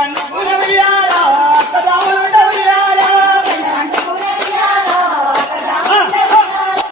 Mano,